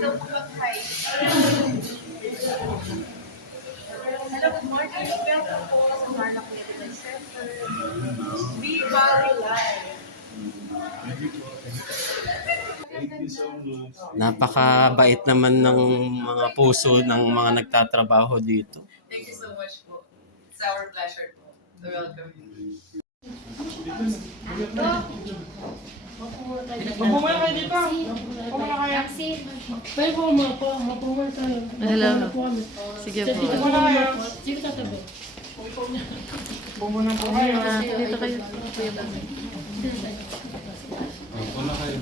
daw po mag-hi. Hello, good morning. Welcome po sa Tarlac Medical Center. Be very live. Napakabait naman ng mga puso ng mga nagtatrabaho dito. Thank you so much po. It's our pleasure po to welcome you. Mapumula kayo dito. Pumula kayo. Pwede po mapumula tayo. Hello. Sige po. Dito po na kayo. Sige tatabi. Pumula po kayo. Dito kayo. Wala kayo.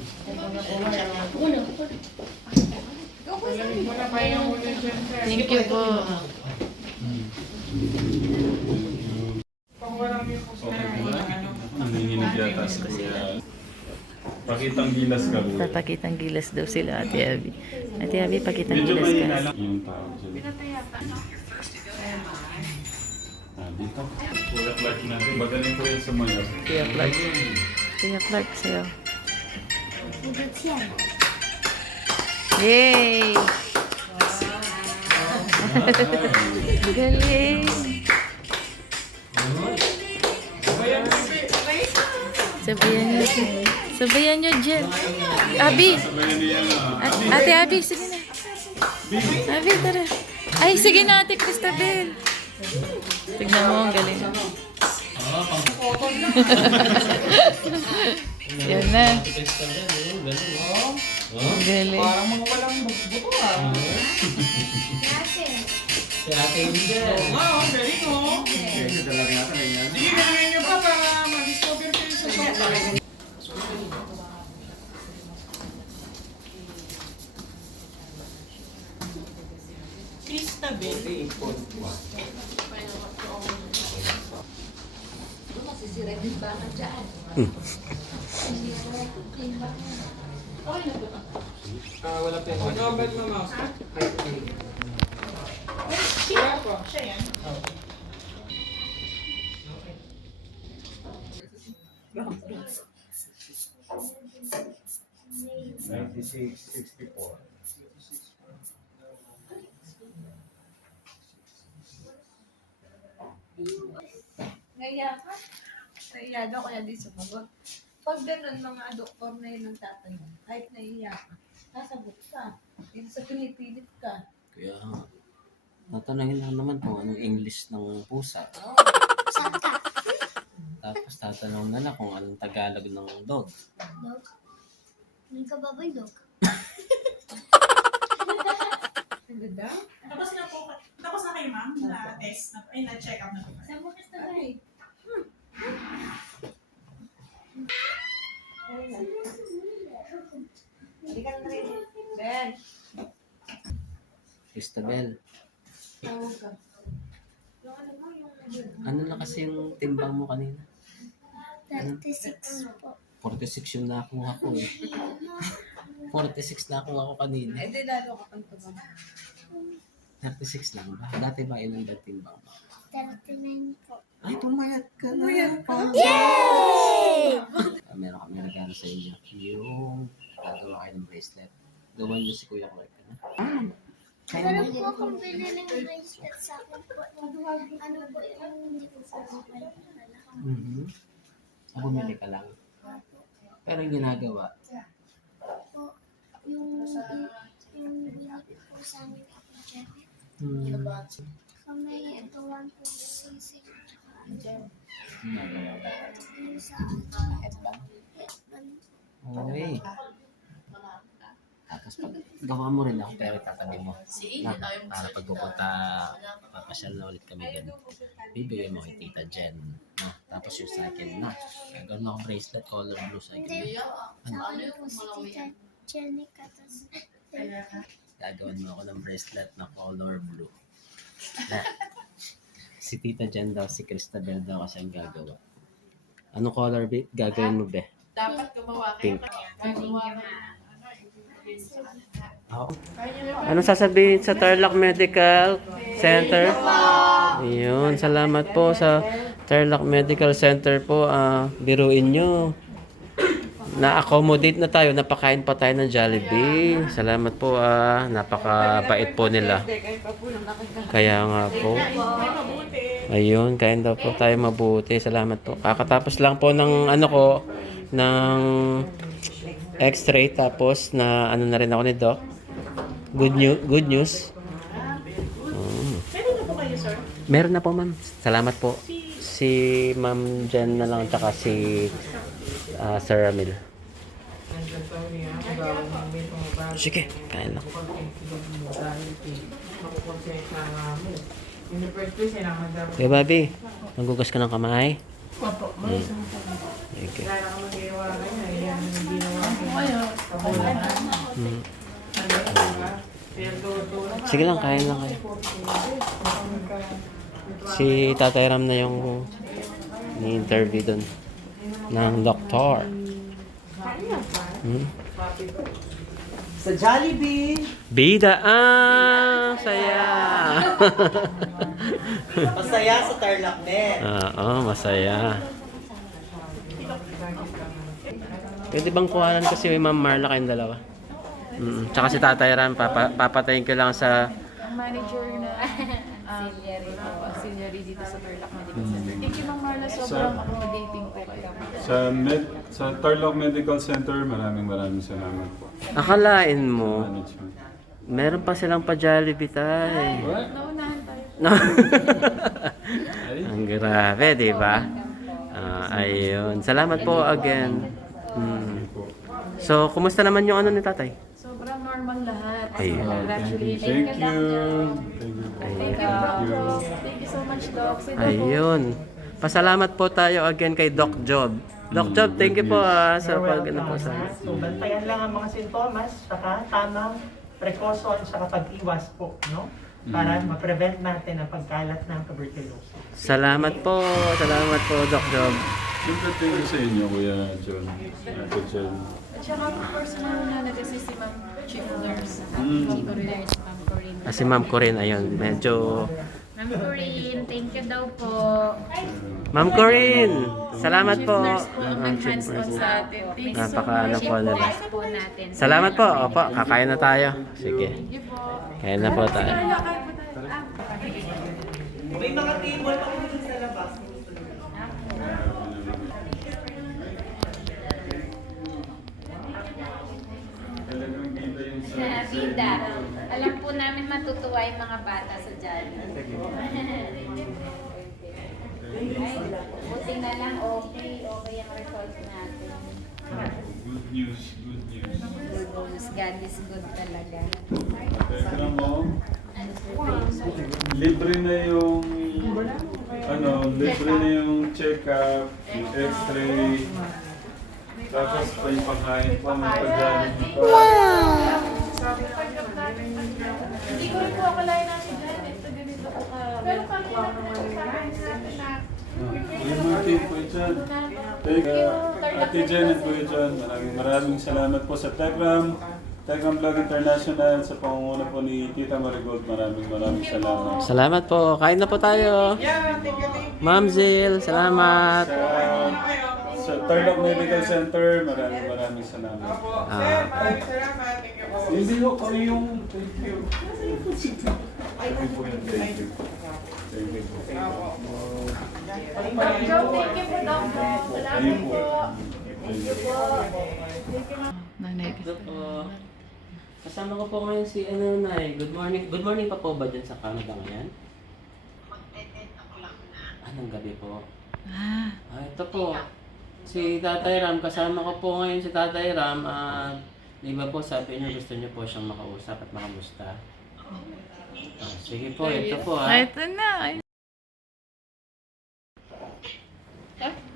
Muna pa yung ulit siyempre. Thank you po. Pag walang yung Nanginginig yata si Kuya. Pakitang gilas ka, Kuya. Papakitang gilas daw sila, Ate Abby. Ate Abby, pakitang Medyo gilas mahina ka. lang. Yung tawag sila. Dito. Kuya Clark natin. Magaling po yan sa mayor. Kuya Clark. Kuya Clark sa'yo. Yay! Galing! Sabayan nyo, Jen. Abby! Ate Abby, sige na. Abby, tara. Ay, sige na, Ate Cristabel. Tignan mo, ang galing. Yan na. Ang galing. parang mga walang buto Si Ate Angel. Galing o. Sige, galing nyo pa para ma-discover kayo sa sopa. Cristabel. Wala pa yung gabal mo, mouse. Siya po. Siya yan. Ngaya ka? Naiya daw kaya di sumagot. Pag ganun, mga doktor na yun ang tatanong, kahit naiya ka, sasagot ka. Hindi sa pinipilit ka. Kaya, tatanungin lang naman kung anong English ng pusa. Tapos tatanong na lang kung anong Tagalog ng dog. Dog? May kababay dog? Ano daw? Tapos na kayo, ma'am, na test, na check up na po. Saan mo kita ba eh? Hindi ka na rin. Ben, Cristabel, tawag ka. Yung ano mo, yung ano na kasi yung timbang mo kanina? 36 po. 46 yung nakuha ko eh. 46 nakuha ko kanina. Eh, di lalo ka pang tubang. 36 lang ba? Dati ba ilang ba timbang mo? 39 po. Ay, pumayat ka na. Pumayat ka? Yay! Meron kami regalo sa inyo. Yung gagawa kayo ng bracelet. Gawan niyo si Kuya Clark. Meron po akong binili ng bracelet sa akin po. Ano po yung hindi ko po makaya. Bumili ka lang. Pero yung ginagawa, Po, yung binili po sa amin ako dyan. Kami ito 1 po sisig. ginagawa ba? Yung sa Headband? headband. Okay. Tapos pag gawa mo rin ako, pero tatabi mo. Na, para pag pupunta, papasyal na ulit kami dun. Bibigay mo kay Tita Jen. No? Tapos yung sa akin, na. Gagawin mo ako bracelet, color blue sa akin. Hindi po. Sa akin po si Tita Jenica. Tas Gagawin mo ako ng bracelet na color blue. Na. Si Tita Jen daw, si Cristabel daw kasi ang gagawa. Anong color gagawin mo, be? Dapat gumawa Pink. Gumawa Ako. Ano sasabihin sa Tarlac Medical Center? Ayun, salamat po sa Tarlac Medical Center po. Biruin nyo. na-accommodate na tayo, napakain pa tayo ng Jollibee. Salamat po napakabait po nila. Kaya nga po. Ayun, kain daw po tayo mabuti. Salamat po. Kakatapos lang po ng ng x-ray, tapos na na rin ako ni Doc. Good news. Meron na po kayo, sir? Meron na po, ma'am. Salamat po. Si Ma'am Jen na lang, tsaka si Sir Ramil. Sige, kain lang. Kaya Bobby, maghugas ka ng kamay? Opo. Okay. Sige lang, kain lang kayo. Si Tatay Ram na yung ni-interview doon ng doktor. Sa Jollibee. Bida! Saya! Masaya sa Tarlac Net. Oo, masaya. Pwede bang kuhanan ko si Ma'am Marla kayong dalawa? Tsaka si Tatay Ram, papatayin ko lang sa... Ang manager na auxiliary dito sa Tarlac Medical Center. Thank you, Ma'am Marla. Sobrang accommodating po kayo. Sa Tarlac Medical Center, maraming salamat po. Akalain mo, Management. meron pa silang pa-Jollibee tayo. Naunahan tayo. Ang grabe, di ba? Ayun. Salamat po again. So, kumusta naman yung ni tatay? Sobrang normal lahat. Ayun. Actually, Thank you. Thank you, Doc. Thank you so much, Doc. Ayun. Pasalamat po tayo again kay Doc Job. Doc Job, thank you po sa po sa So, bantayan lang ang mga sintomas, saka tamang precaution sa pag-iwas po, no? Para ma-prevent natin ang pagkalat ng tuberculosis. Salamat po, Doc Job. Siyempre, thank you sa inyo, Kuya John. Ate John. At saka personal na nag-assist si Ma'am Chief Nurse. Ma'am Corinne. Si Ma'am Corinne, ayun, medyo... Ma'am Corinne, thank you daw po. Ma'am Corinne, salamat Chief po. Nurse po ang Ma'am Chief nag-hands-on Nurse. sa atin. Thank you so Napaka-ano much. po nila. Bless po natin. Salamat po. Opo, kakain na tayo. Sige. Thank you po. Kain na po tayo. May mga table pa kami sa labas. Talagang bida yung Bida. Alam po namin matutuwa yung mga bata sa Jolly. Buti na lang okay ang result natin. Good news, good news. God is good talaga. Teka mo, libre na yung libre na yung check-up, yung x-ray, tapos pa yung pagkain pa, may pagkain pa. Hindi ko rin po akalain natin dyan. Ito ganito po ka. Pero kanina po sabi na Yung mga team po dyan. Ate Jen at Kuya John, maraming salamat po sa Telegram Vlog International sa pangunguna po ni Tita Marigold. Maraming salamat. Salamat po. Kain na po tayo. Ma'am Zil, salamat. Sa Tarlac Medical Center, maraming salamat. Hindi ko kami yung thank you. Kami po yung thank you. Thank you po. Thank you po, Doc. Salamat po. Thank you po. Nanay. Ito po. Kasama ko po ngayon si Nay. Good morning. Good morning pa po ba dyan sa Canada ngayon? Anong gabi po? Ito po. Si Tatay Ram, kasama ko po ngayon si Tatay Ram. Di ba po sabi niyo gusto niyo po siyang makausap at makamusta? Sige po, ito po Ito na.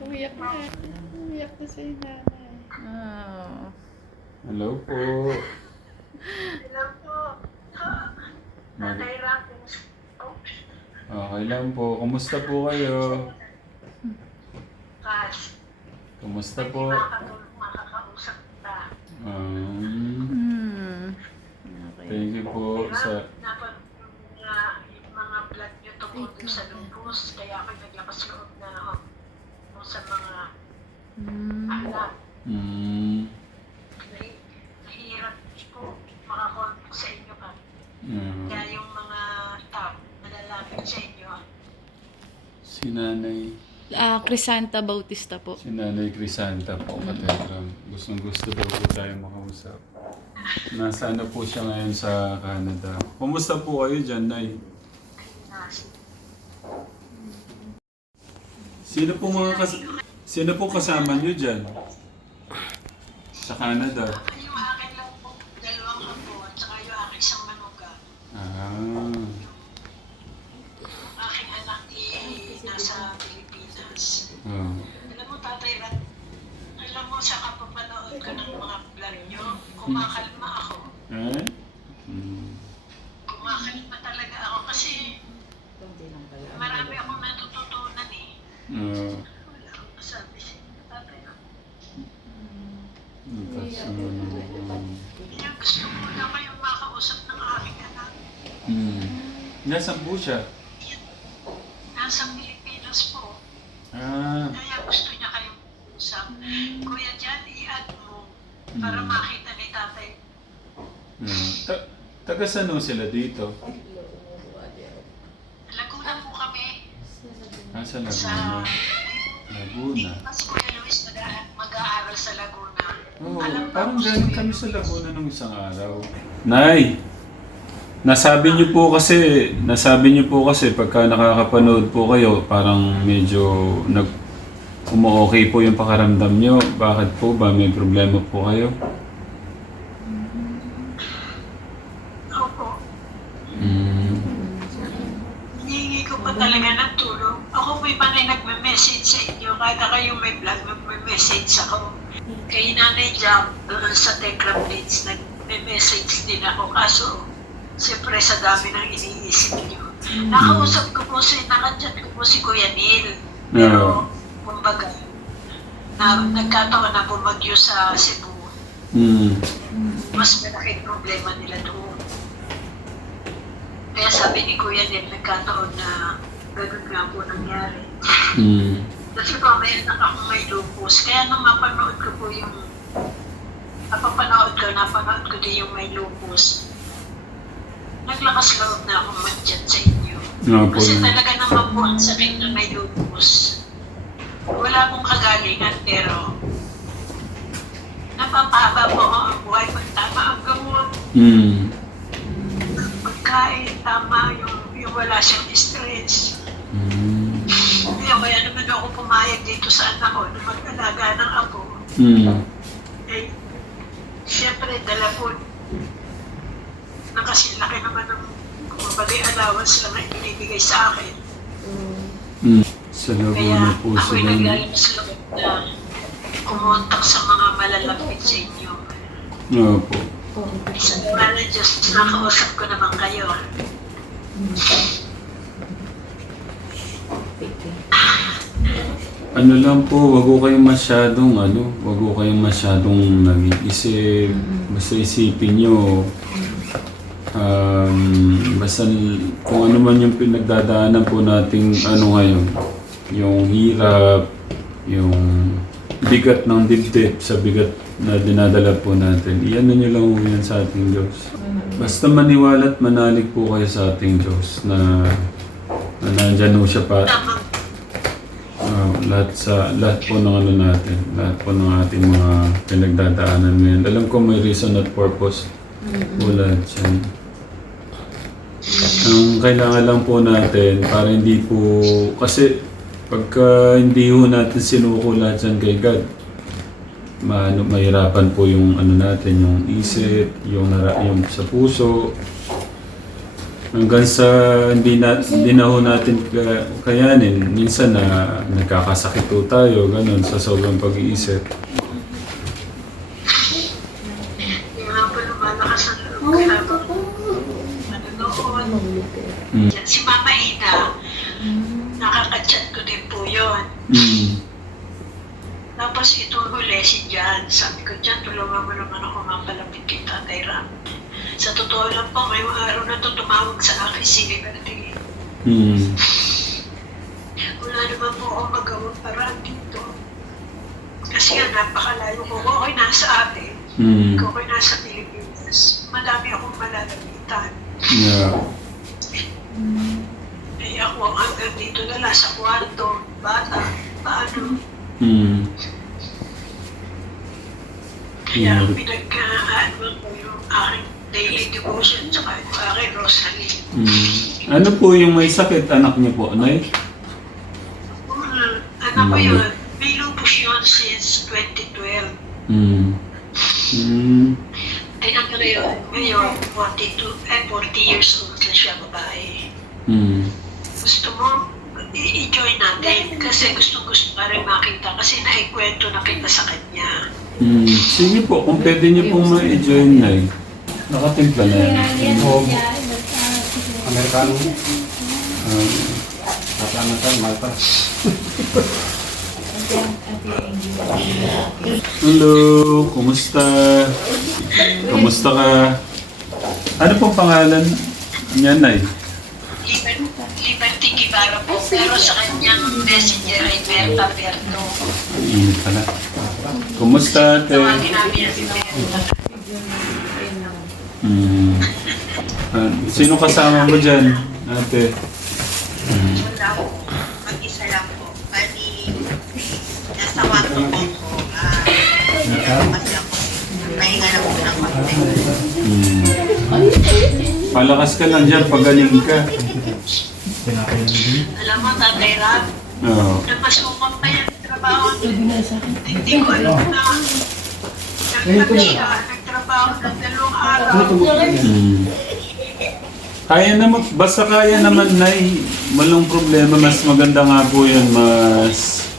Umiyak na. Umiyak na si nanay. Hello po. Hello po. Nanay Raffin. Okay lang po. Kumusta po kayo? Cash. Kumusta po? Makakausap na. Thank you po sa... Dapat yung mga blood nyo tungkol sa lupus. Kaya ako'y naglakas loob na ako sa mga anak. Crisanta Bautista po. Si Nanay Crisanta po, Katekram. Gustong-gusto daw po tayo makausap. Nasa ano po siya ngayon sa Canada. Kumusta po kayo dyan, Nay? Sino po kasama niyo dyan? Sa Canada? Yung akin lang po, 2 apo, at saka yung aking isang manugang. Ah. Aking anak nasa Pilipinas. Oh. Alam mo, Tatay Rat, alam mo, sa kapapanood ko ng mga vlog nyo, kumakalma ako. Eh? Kumakalma talaga ako kasi marami akong natututunan eh. Oh. Wala akong masabi sa inyo, Tatay Rat. Kaya gusto ko na kayong makausap ng aking anak. Nasaan po siya? Nasa Pilipinas po. Ah. Kaya gusto niya kayong usap. Kuya Jan, i-add mo para makita ni Tatay. Taga saan ho sila dito? Laguna po kami. Sa Laguna. Laguna. Mas Kuya Luis mag-aaral sa Laguna. Oh, parang galing kami sa Laguna nung isang araw. Nay! Nasabi niyo po kasi pagka nakakapanood po kayo, parang medyo umu-okay po yung pakaramdam niyo. Bakit po ba? May problema po kayo? Opo. Hinihingi ko pa talaga ng tulong. Ako po'y panay nagme-message sa inyo. Kada kayo may vlog, nagme-message ako. Kay Nanay Jam, doon sa Tekram Blades, nagme-message din ako. Kaso, siyempre sa dami ng iniisip niyo. Nakausap ko po nakachat ko po si Kuya Neil. Pero, kumbaga, nagkataon na bumagyo sa Cebu. Mas malaking problema nila doon. Kaya sabi ni Kuya Neil, nagkataon na ganun nga po nangyari. Kasi po, may anak ako may lupus. Kaya nung napanood ko napanood ko din yung may lupus. Naglakas loob na akong mag-chat sa inyo. Kasi talaga naman po ang sakit na may lupus. Wala akong kagalingan, pero napapahaba po ang buhay pag tama ang gamot. Pagkain, tama yung wala siyang stress. Kaya naman ako pumayag dito sa anak ko na mag-alaga ng apo. Eh, siyempre, dala po na kasi laki naman ng kumabagay allowance lang na ibinibigay sa akin. Sa Laguna Kaya po ako'y sila. naglalas loob na kumontak sa mga malalapit sa inyo. Opo. Sa mga na Diyos, nakausap ko naman kayo. Ano lang po, wag ko kayong masyadong nag-iisip. Basta isipin nyo, basta kung ano man yung pinagdadaanan po nating ngayon, yung hirap, yung bigat ng dibdib sa bigat na dinadala po natin, iyan nyo lang po yan sa ating Diyos. Basta maniwala at manalig po kayo sa ating Diyos na nandyan po siya pa. Lahat po ng natin, lahat po ng ating mga pinagdadaanan ngayon. Alam ko may reason at purpose po lahat yan. Ang kailangan lang po natin para hindi po, kasi pagka hindi po natin sinuko lahat yan kay God, mahirapan po yung natin, yung isip, yung sa puso. Hanggang sa hindi na ho natin kayanin, minsan na nagkakasakit po tayo, ganun, sa sobrang pag-iisip. Yung nga po lumalakas ang loob kaya manonood. Si Mama Ina, nakaka-chat ko din po yun. Tapos ito huli si Jan. Sabi ko, Jan, tulungan mo naman ako mapalapit kay Tatay Ram. Sa totoo lang po, may araw na ito tumawag sa akin si Liberty. Wala naman po akong magawang paraan dito. Kasi nga, napakalayo ko. Ako'y nasa atin. Ako'y nasa Pilipinas. Madami akong malalapitan. Yeah. Eh ako hanggang dito na lang sa kwarto, bata. Kaya pinagkaan ko yung aking daily devotion sa aking rosary. Ano po yung may sakit anak niyo po, Nay? Anak ko yun, may lupus yun since 2012. Ay, ano na yun, ngayon, 40 years old na siya, babae. Gusto mo, i-join natin kasi gusto ka rin makita kasi naikwento na kita sa kanya. Sige po, kung pwede niyo pong ma-join, Nay. Nakatimpla na yan. Amerikano. Nasa mahal pa. Hello, kumusta? Kumusta ka? Ano pong pangalan niya, Nay? Liberty Guevara po, pero sa kanyang messenger ay Berta Berto. Init pala. Kumusta, ate? Tawagin namin si Berta. Sino kasama mo dyan, ate? Wala po, mag-isa lang po. Bali, nasa wato po ko. Kasi ako, pahinga lang po ng konti. Palakas ka lang dyan, pagaling ka. Alam mo, Tatay Rab, Oo. napasukan pa yung trabaho. Hindi ko alam na nagtag siya, nagtrabaho ng 2 araw. Kaya naman, basta kaya naman, Nay, walang problema, mas maganda nga po yun, mas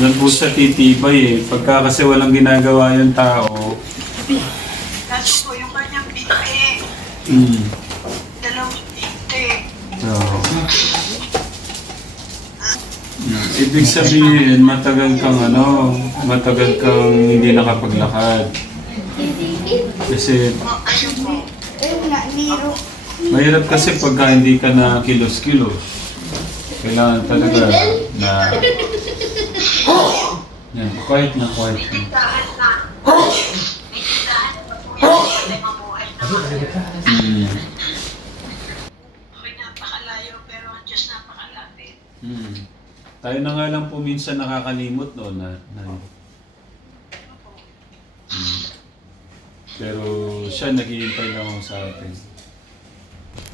doon po siya titibay eh. Pagka kasi walang ginagawa yung tao. Kaso po yung kanyang binte, 2 binte. Oo. Ibig sabihin, matagal kang hindi nakapaglakad. Kasi Ayun po. mahirap kasi pagka hindi ka na kilos-kilos. Kailangan talaga na... Yan, quiet na. May tindahan na. May tindahan na po yung hindi mabuhay naman. Ako'y napakalayo pero ang Diyos napakalapit. Tayo na nga lang po minsan nakakalimot no na. Pero siya naghihintay lang ako sa atin.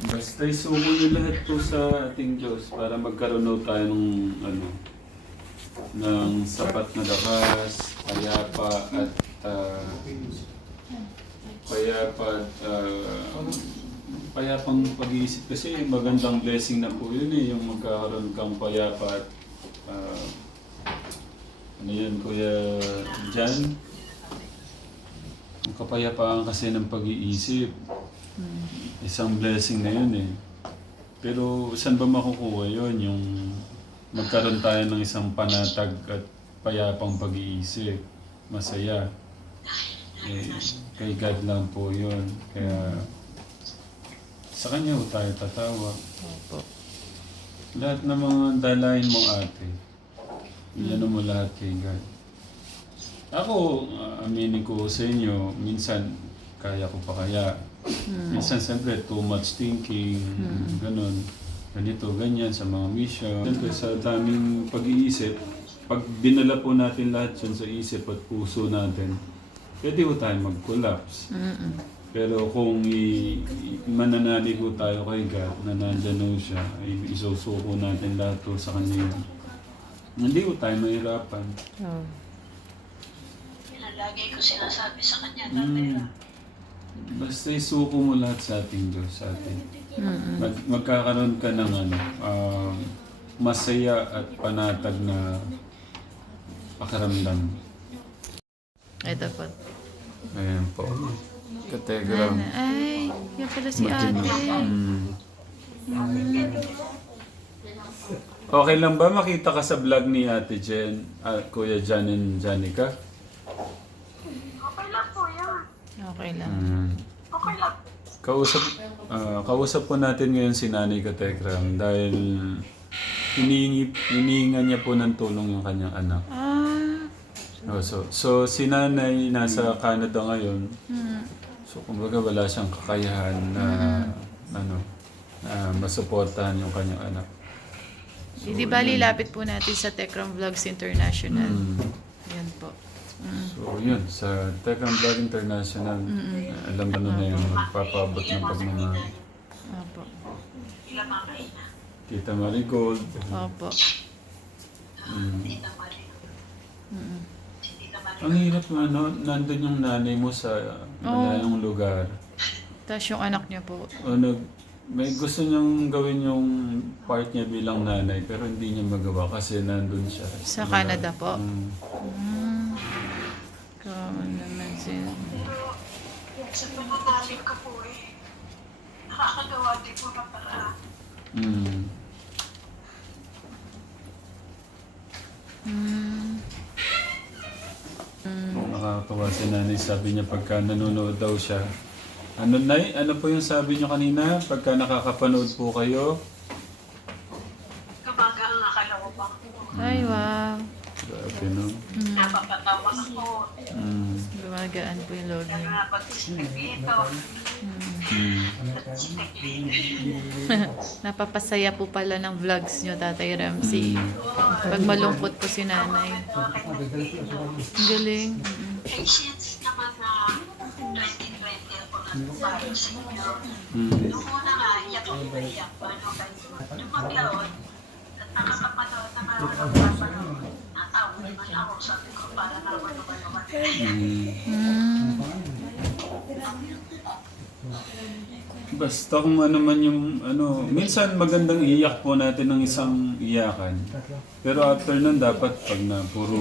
Basta isuko niyo lahat po sa ating Diyos para magkaroon tayo ng sapat na lakas, payapang pag-iisip kasi magandang blessing na po yun eh, yung magkakaroon kang payapa at ano yan, Kuya Jan? Ang kapayapaan kasi ng pag-iisip. Isang blessing na yun eh. Pero saan ba makukuha yun? Yung magkaroon tayo ng isang panatag at payapang pag-iisip. Masaya. Eh, kay God lang po yun. Kaya sa Kanya po tayo tatawa. Lahat ng mga dalahin mo, ate, iyan mo lahat kay God. Ako, aminin ko sa inyo, minsan kaya ko pa kaya. Minsan siyempre too much thinking, ganun. Ganito, ganyan sa mga mission. Siyempre sa daming pag-iisip, pag dinala po natin lahat yun sa isip at puso natin, pwede po tayo mag-collapse. Pero kung mananalig po tayo kay God na nandyan po siya, isusuko natin lahat po sa Kanya yun. Hindi po tayo mahirapan. Lagi ko sinasabi sa kanya, Tatay Rab. Basta isuko mo lahat sa ating Diyos, sa atin. Magkakaroon ka ng masaya at panatag na pakaramdam. Ito po. Ayan po. Kategram. Ay, yan pala si ate. Okay lang ba makita ka sa vlog ni Ate Jen, Kuya Jan and Janica? Okay lang po yan. Okay lang. Okay lang. Kausap po natin ngayon si Nanay Kategram dahil hinihingan niya po ng tulong yung kanyang anak. So si Nanay nasa Canada ngayon. So kumbaga wala siyang kakayahan na na masuportahan yung kanyang anak. Di bali, lapit po natin sa Tekram Vlogs International. Yan po. So, yun, sa Tekram Vlog International, alam mo na yung magpapabot ng pag mga Opo. Tita Marigold. Opo. Ang hirap mo, ano, nandun yung nanay mo sa malayong lugar. Tapos yung anak niya po. May gusto niyang gawin yung part niya bilang nanay, pero hindi niya magawa kasi nandun siya. Sa Canada po. Pero, naman siya. Sa pananalig ko po nakakagawa din po ng paraan. Nakakatawa si nanay, sabi niya pagka nanonood daw siya. Ano nay? Ano po yung sabi niyo kanina? Pagka nakakapanood po kayo? Kumaga ang nakalawabang ko. Ay, wow. Grabe, no? Napapatawa ako. Gumagaan po yung loob niya. Napag-isip dito. Napapasaya po pala ng vlogs niyo, Tatay Ramsey. Pag malungkot po si nanay. Ang galing. Eh, since naman na 2020 ako nagpapalo sa inyo, noong una nga, iyak ako iyak. Paano kayo? Nung maglaon, at nakakapanood na marunong papanood, natawa naman ako. Sabi ko, para naman naman. Basta kung ano man yung minsan magandang iyak po natin ng isang iyakan. Pero after nun dapat pag na puro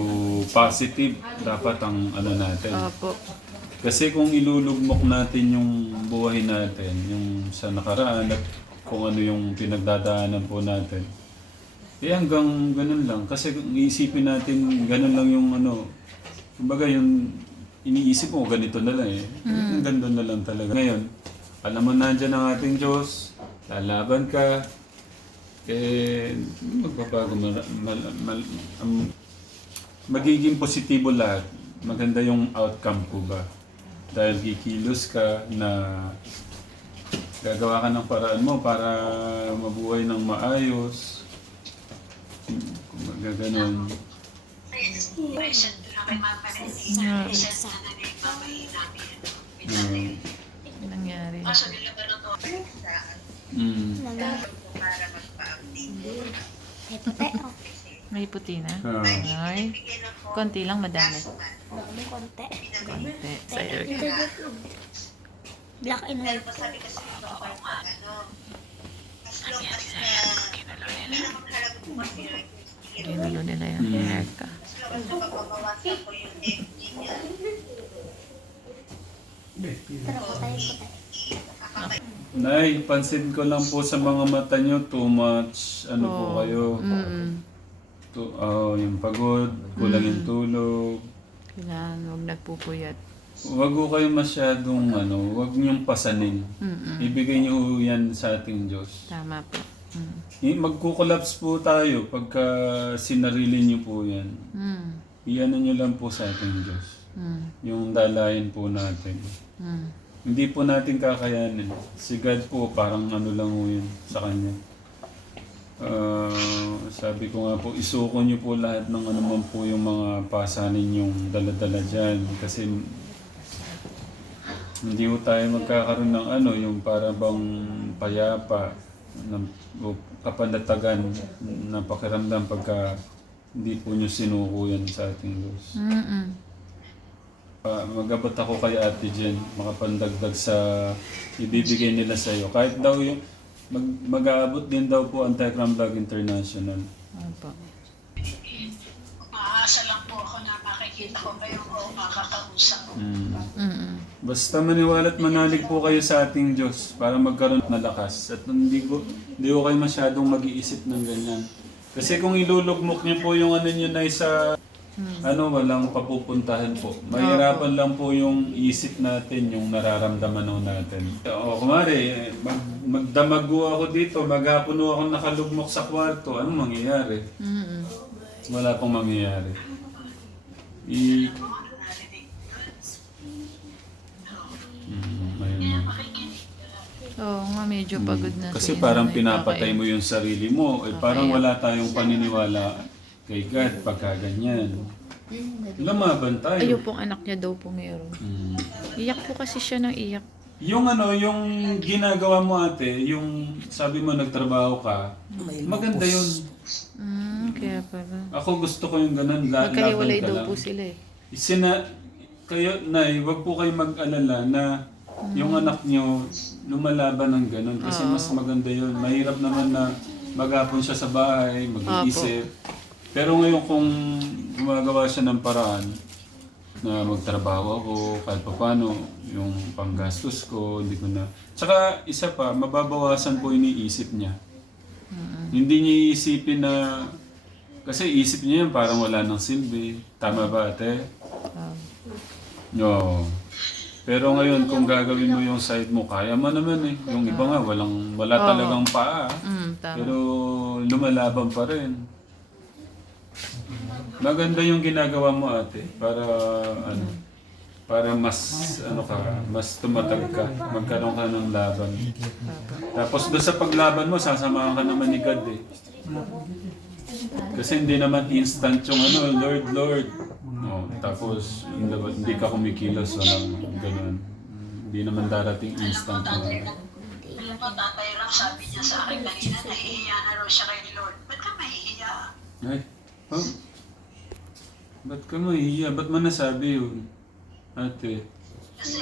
positive, dapat ang natin. Opo. Kasi kung ilulugmok natin yung buhay natin, yung sa nakaraan at kung ano yung pinagdadaanan po natin, hanggang ganun lang. Kasi kung iisipin natin ganun lang yung kumbaga yung iniisip mo ganito na lang hanggang doon na lang talaga. Ngayon, alam mo nandiyan ang ating Diyos, lalaban ka, magbabago, magiging positibo lahat. Maganda yung outcome po ba? Dahil kikilos ka na gagawa ka ng paraan mo para mabuhay ng maayos. Gaganon. Nangyari. May puti na? Ay. Konti lang, madami. konti. Konti. Sa'yo. Black and white. Ginulo nila yung hair ka. Tara po tayo. Nay, pansin ko lang po sa mga mata nyo, too much, po kayo. Yung pagod, kulang yung tulog. Kailangan huwag nagpupuyat. Huwag ko kayo masyadong, huwag niyong pasanin. Ibigay niyo yan sa ating Diyos. Tama po. Magkukolaps po tayo pagka sinarili niyo po yan. Iyan niyo lang po sa ating Diyos. Yung dalayan po natin. Hindi po natin kakayanin. Si God po, parang lang po yun sa Kanya. Sabi ko nga po, isuko niyo po lahat ng man po yung mga pasanin yung dala-dala dyan. Kasi hindi po tayo magkakaroon ng yung para bang payapa, kapanatagan na pakiramdam pagka hindi po niyo sinuko yan sa ating Diyos. Mag-abot ako kay Ate Jen, makapandagdag sa ibibigay nila sa iyo. Kahit daw yung mag-aabot din daw po ang Tekram Vlog International. Opo. Maasa lang po ako na makikita ko kayo o makakausap. Basta maniwala at manalig po kayo sa ating Diyos para magkaroon na lakas. At hindi ko kayo masyadong mag-iisip ng ganyan. Kasi kung ilulugmok niyo po yung niyo na isa walang papupuntahan po. Mahirapan lang po yung isip natin, yung nararamdaman natin. Kumari, magdamago ako dito, maghapon ako nakalugmok sa kwarto, anong mangyayari? Wala pong mangyayari. Oo nga, medyo pagod na Kasi si parang nanay, pinapatay mo yung sarili mo. Eh, parang Kakain. wala tayong paniniwala kay God pagka ganyan. Lumaban tayo. Ayun pong anak niya daw po meron. Mm. Iyak po kasi siya ng iyak. Yung yung ginagawa mo ate, yung sabi mo nagtrabaho ka, maganda yun. Kaya pala. Ako gusto ko yung ganun, Magkahiwalay laban ka daw lang. po sila eh. Kayo, Nay, wag po kayo mag-alala na yung anak nyo lumalaban ng ganun kasi mas maganda yun. Mahirap naman na maghapon siya sa bahay, mag-iisip. Pero ngayon kung gumagawa siya ng paraan na magtrabaho ako kahit paano yung panggastos ko, hindi ko na. Tsaka isa pa, mababawasan po iniisip niya. Hindi niya iisipin na kasi isip niya yan parang wala nang silbi. Tama ba ate? No. Pero ngayon kung gagawin mo yung side mo, kaya mo naman eh. Yung iba nga wala talagang paa. Tama. Pero lumalaban pa rin. Maganda yung ginagawa mo ate para para mas mas tumatag ka, magkaroon ka ng laban. Tapos doon sa paglaban mo, sasamahan ka naman ni God eh. Kasi hindi naman instant yung Lord. No, tapos hindi ka kumikilos, walang ganun. Hindi naman darating instant Alam na. mo, Tatay Ram, sabi niya sa akin kanina, nahihiya na raw siya kay Lord. Ba't ka mahihiya? Ay, ba't ka mahihiya? Ba't mo nasabi yun? Ate. Kasi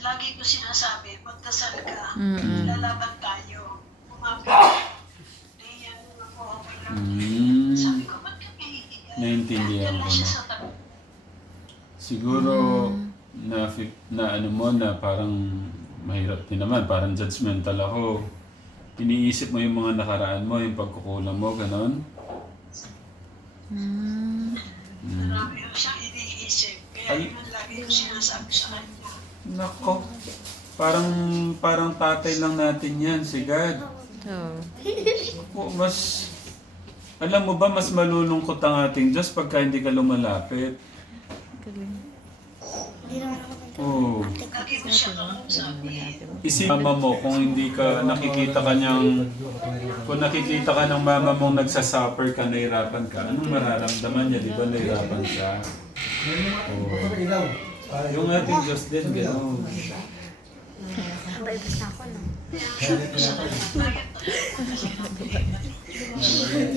lagi ko sinasabi, magdasal ka, Mm-mm. lalaban tayo, umapit. Diyan ako, okay lang. Sabi ko, ba't ka mahihiya? Naiintindihan ko Dala siya na. sa tabi. Siguro na ano mo na parang mahirap din naman, parang judgmental ako. Iniisip mo yung mga nakaraan mo, yung pagkukulang mo, ganon. Marami ko siyang iniisip, kaya yun ang lagi ko sinasabi sa kanya. Nako, parang tatay lang natin yan, si God. Alam mo ba, mas malulungkot ang ating Diyos pagka hindi ka lumalapit. Oo. Lagi ko siya kakausapin. Isipin mo kung hindi ka nakikita kung nakikita ka ng mama mong nagsasuffer ka, nahirapan ka, anong mararamdaman niya? Di ba nahirapan siya? Oo. Yung ating Diyos din, gano'n.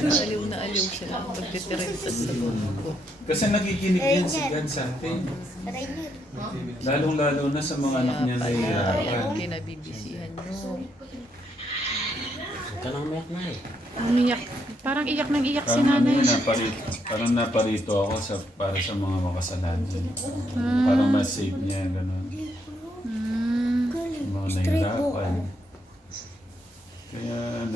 Aliw na aliw sila. Magtitirintas sa buko. Kasi nakikinig yan si God sa atin. Lalong-lalo na sa mga anak niya na nahihirapan. Kinabibisihan mo. Huwag ka lang umiyak na eh. Umiyak. Parang iyak ng iyak si nanay. Parang naparito ako para sa mga makasalanan. Parang ma-save niya, gano'n. Mga nahihirapan. Kaya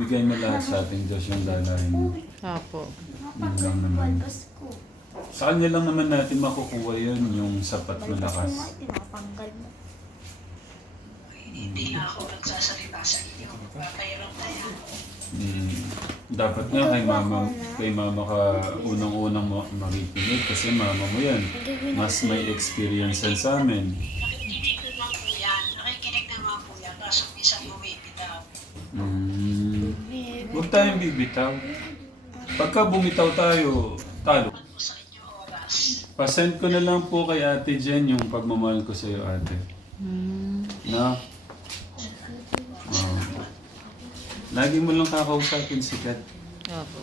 bigay mo lahat sa ating Diyos yung lalahin mo. Apo. Yun lang naman. Sa kanya lang naman natin makukuha yun, yung sapat na lakas. Hindi na ako nagsasalita sa inyo. Papayarang na yan. Dapat nga kay mama ka unang-unang makikinig kasi mama mo yan. Mas may experience yan sa amin. Nakikinig naman po yan. Kaso minsan bumibitaw. Huwag tayong bibitaw. Pagka bumitaw tayo, talo. Ano sa inyo oras? Pasend ko na lang po kay Ate Jen yung pagmamahal ko sa iyo, Ate. No? Lagi mo lang kakausapin si Kat.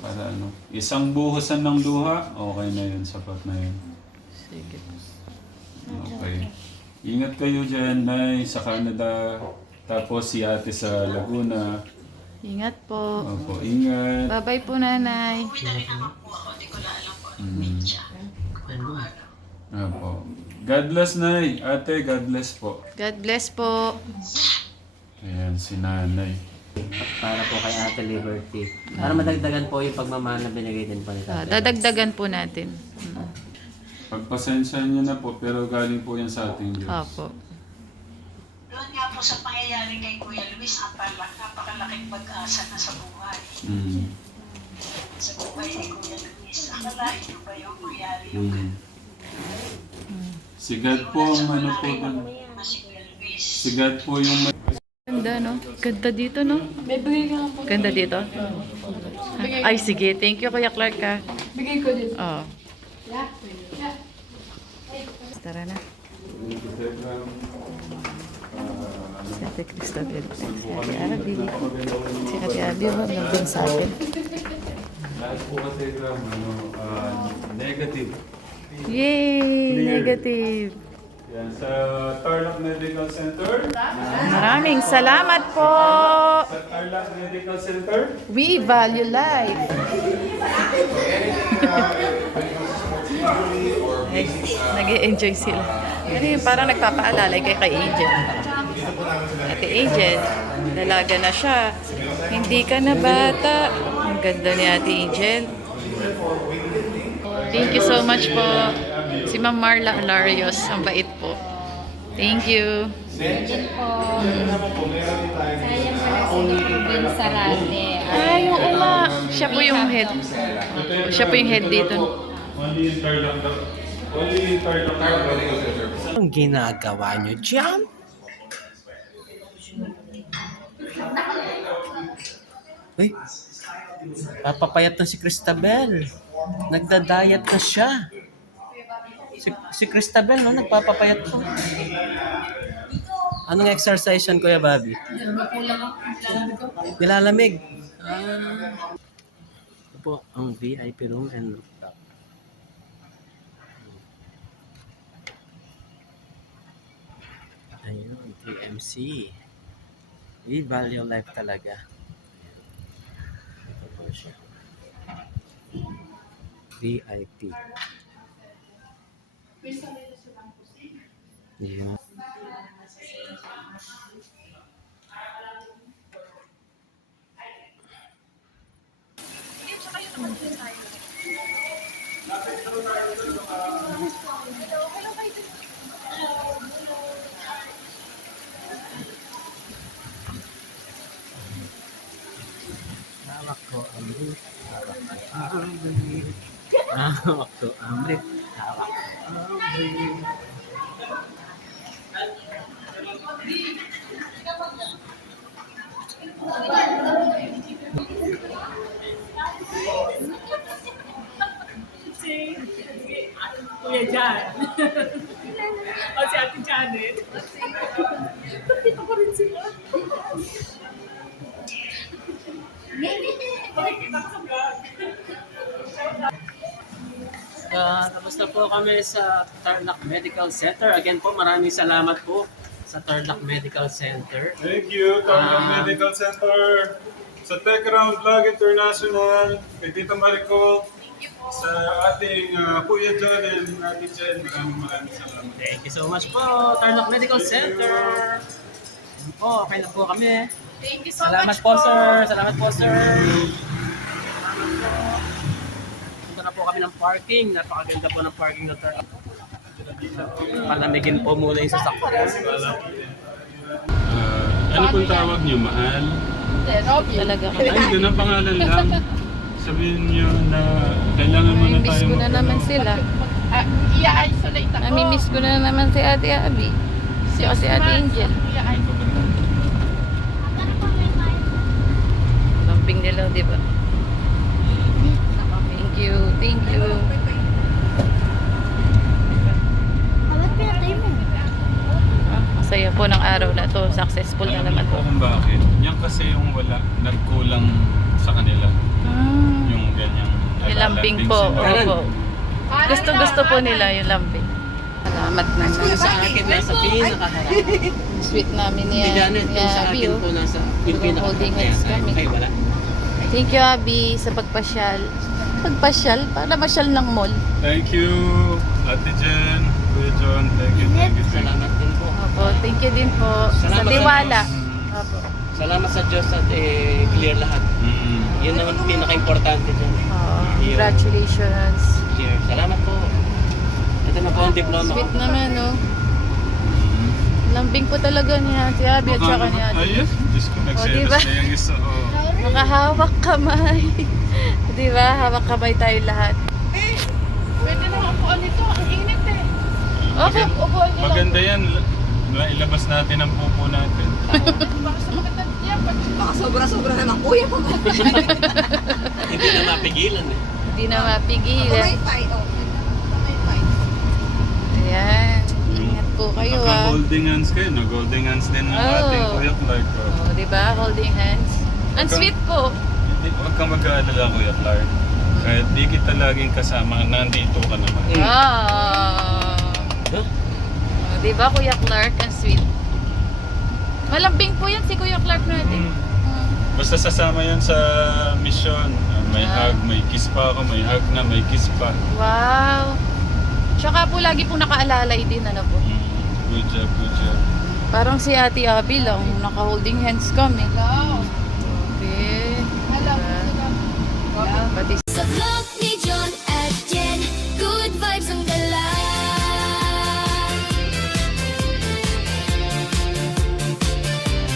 Para isang buhusan ng luha, okay na yun, sapat na yun. Sige. Okay. Ingat kayo dyan, Nay, sa Canada. Tapos si Ate sa Laguna. Ingat po. Opo, ingat. Bye-bye po, nanay. Uwi na rin naman po ako. Hindi ko na alam po anong media. Ano-ano. Opo. God bless, Nay. Ate, God bless po. God bless po. Ayan, si Nanay. Para po kay Ate Liberty. Para madagdagan po yung pagmamahal na binigay din po ni Tatay. Dadagdagan po natin. Pagpasensya niyo na po, pero galing po yan sa ating Diyos. Opo. Doon nga po sa pangyayari kay Kuya Luis, napakalaking pag-asa na sa buhay. Sa buhay ni Kuya Luis. Akalain niyo ba yung mangyari yung Si God po ang ano po. si Kuya Luis. Si God po yung may... Ganda, no? Ganda dito, no? May bigay ka po. Ganda dito? Ay, sige. Thank you, Kuya Clark, ha? Bigay ko dito. Oo. Tara na. Si Ate Cristabel. Si Ate Abby. Si Ate Abby, wag nandun sa atin. Lahat po kasi negative. Yay! Negative. Yan, sa Tarlac Medical Center. Maraming salamat po! Sa Tarlac Medical Center. We value life. Nag-e-enjoy sila. Ano yung parang nagpapaalala kay Angel. Ate Angel, dalaga na siya. Hindi ka na bata. Ang ganda ni Ate Angel. Thank you so much po. Si Ma'am Marla Alarios, ang bait po. Thank you. Din po. Sayang pala si Ruben Sarate. Ay, oo nga. Siya po yung head. Siya po yung head dito. Only in Tarlac. Only in Tarlac Medical Center. Ang ginagawa nyo dyan? Uy, papapayat na si Cristabel. Nagda-diet na siya. Si Cristabel, no? Nagpapapayat po. Anong exercise yan, Kuya Bobby? Nilalamig. Ito po ang VIP room and rooftop. Ayun, TMC. Value life talaga. Ito po siya. VIP. Yeah. Hawak ko amrit, hawak ko amrit, hawak ko amrit, hawak ko amrit. Kuya Jan. O si Ate Janet. Pakita ko rin sila. Pakikita ko sa vlog. Tapos na po kami sa Tarlac Medical Center. Again po, maraming salamat po sa Tarlac Medical Center. Thank you, Tarlac Medical Center. Sa TechRound Vlog International, kay Tita Maricol, sa ating Kuya John and Ate Jen, maraming salamat. Thank you so much po, Tarlac Medical Center. Ayun po, okay na po kami. Thank you so Salamat much po, sir. Salamat po, sir. Punta na po kami ng parking. Napakaganda po ng parking na Tarlac. Palamigin po muna yung sasakyan. Ano pong tawag niyo? Mahal? Talaga. Ay, ganun ang pangalan lang. Sabihin niyo na kailangan mo na Namimiss tayo ko na naman sila. I-isolate ako. Namimiss ko na naman si Ate Abby. Si Ate Angel. Lamping nila, di ba? Thank you. Thank you. Bakit pinatay mo? Masaya po ng araw na to. Successful na naman po. Kung bakit? Yan kasi yung wala, nagkulang sa kanila. Yung ganyang Yung lambing po. Opo. Gusto po nila yung lambing. Salamat na Sa akin, nasa pinakaharap. Sweet namin ni Si Janet, yung sa Abby. akin po nasa pinakaharap. Holding hands kami. Ay, wala. Thank you, Abby, sa pagpasyal. Pagpasyal? Para masyal ng mall. Thank you, Ate Jen, Kuya John. Thank you, thank you. Salamat din po. Opo, thank you din po. Sa Salamat sa tiwala. Diyos. Opo. Salamat sa Diyos at clear lahat. Yun naman pinaka-importante dyan. Congratulations. Clear. Salamat po. Ito na po ang diploma ko. Sweet naman, no? Lambing po talaga niya si Abby at saka ni Ate. Ay, yes. Diyos ko, nagselos diba? na yung isa. Oh. Nakahawak kamay. Di ba? Hawak kamay tayo lahat. Pwede na upuan nito. Ang init eh. Okay, upuan niyo lang. Maganda yan. ilabas natin ang pupo natin. Baka sobra-sobra na ng kuya ko. Hindi na mapigilan eh. Hindi na mapigilan. Kamay-pay, oh. Kamay-pay. Ayan. Ingat po kayo ah. Naka-holding hands kayo, no? Holding hands din ng ating Kuya Clark. Oh, di ba? Holding hands. Ang sweet po. Huwag kang mag-aalala, Kuya Clark. Kahit di kita laging kasama, nandito ka naman. Ah. Huh? Oh, di ba Kuya Clark? Ang sweet. Malambing po yan si Kuya Clark natin. Basta sasama yan sa mission. May Ah. hug, may kiss pa ako, may hug na, may kiss pa. Wow. Tsaka po lagi po nakaalalay din, ano po. Good job, good job. Parang si Ate Abby lang, naka-holding hands kami.